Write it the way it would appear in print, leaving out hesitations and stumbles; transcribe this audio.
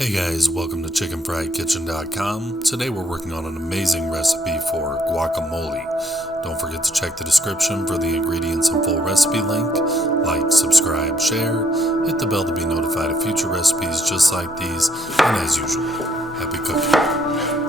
Hey guys, welcome to chickenfriedkitchen.com. Today we're working on an amazing recipe for guacamole. Don't forget to check the description for the ingredients and full recipe link. Like, subscribe, share, hit the bell to be notified of future recipes just like these, and as usual, happy cooking.